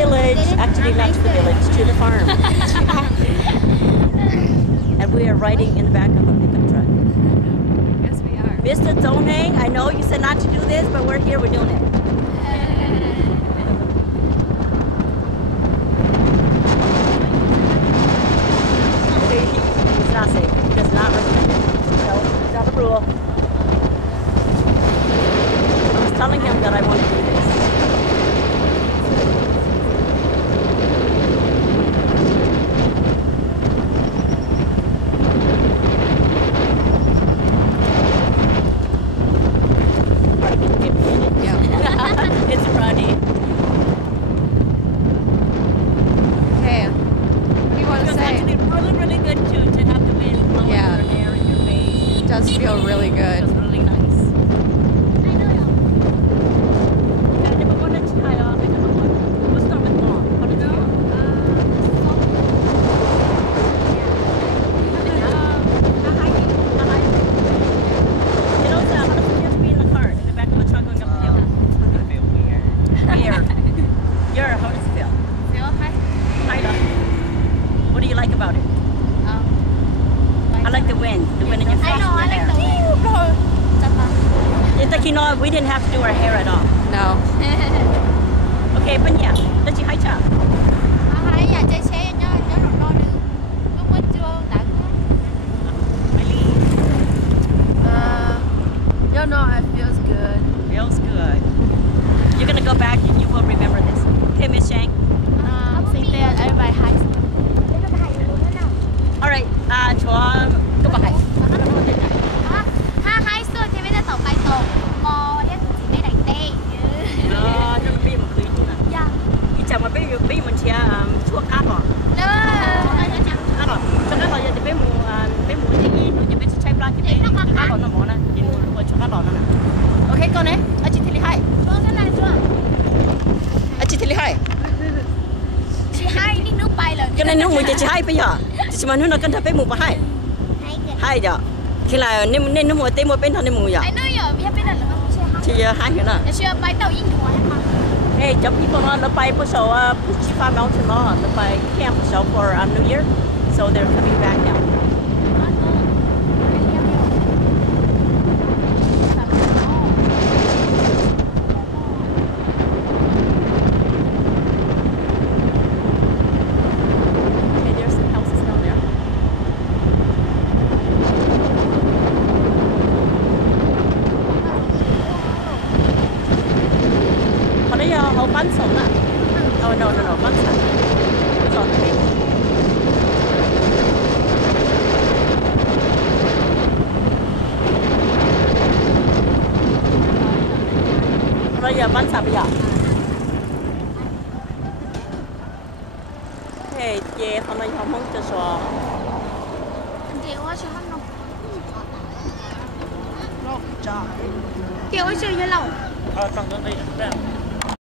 village, actually not to the village, to the farm. And we are riding in the back of a pickup truck. Yes, we are. Mr. Zonheng, I know you said not to do this, but we're here, we're doing it. It's not safe. He does not recommend it. No, it's not a rule. I was telling him that I want to do this. It's running. Okay. What do you want to It's say? actually really, really good to have the wind blowing your hair in your face. It does feel really good. It's really nice. Let's start with long. How did you go? You know, how does it feel to be in the car, in the back of the truck going up the hill? It's gonna feel weird. Weird. How does it feel? Kind of. What do you like about it? I like the wind in your face. I know, I like the wind. We didn't have to do our hair at all. No. Okay, but yeah, let's see, hi, chap. You know, it feels good. Feels good. You're gonna go back and you will remember this. Okay, Miss Chang. All right. Chúa có bảo hành. Nó bị một khí nữa. Ý chẳng mà bị một chia chua cá bò. Cá bò. Cho cá bò giờ thì bị một cái gì nó chỉ bị cháy pla thì bị cá bò nó mỏ nè. Thì mua chua cá bò nó nè. Okay, con này. Anh chị thấy hay. Anh chị thấy hay. Cái này nó mùi chị hay bây giờ. Chị mà nó cần phải mùi vào hay. Hay giờ. Khi là nên nó mùi tên một bên thằng nên mùi giờ. Chị hay nữa. Hey, some people on the pipe so Puchifa Mountain Law on the camp so for New Year, so they're coming back now. Okay, there's some houses down there. Họ bắn sống à? Oh no, bắn sống. Giọt đi. Bây giờ bắn sao bây giờ? Hey, chị hôm nay không cho xóa. Kiểu chơi như lẩu. Trong đây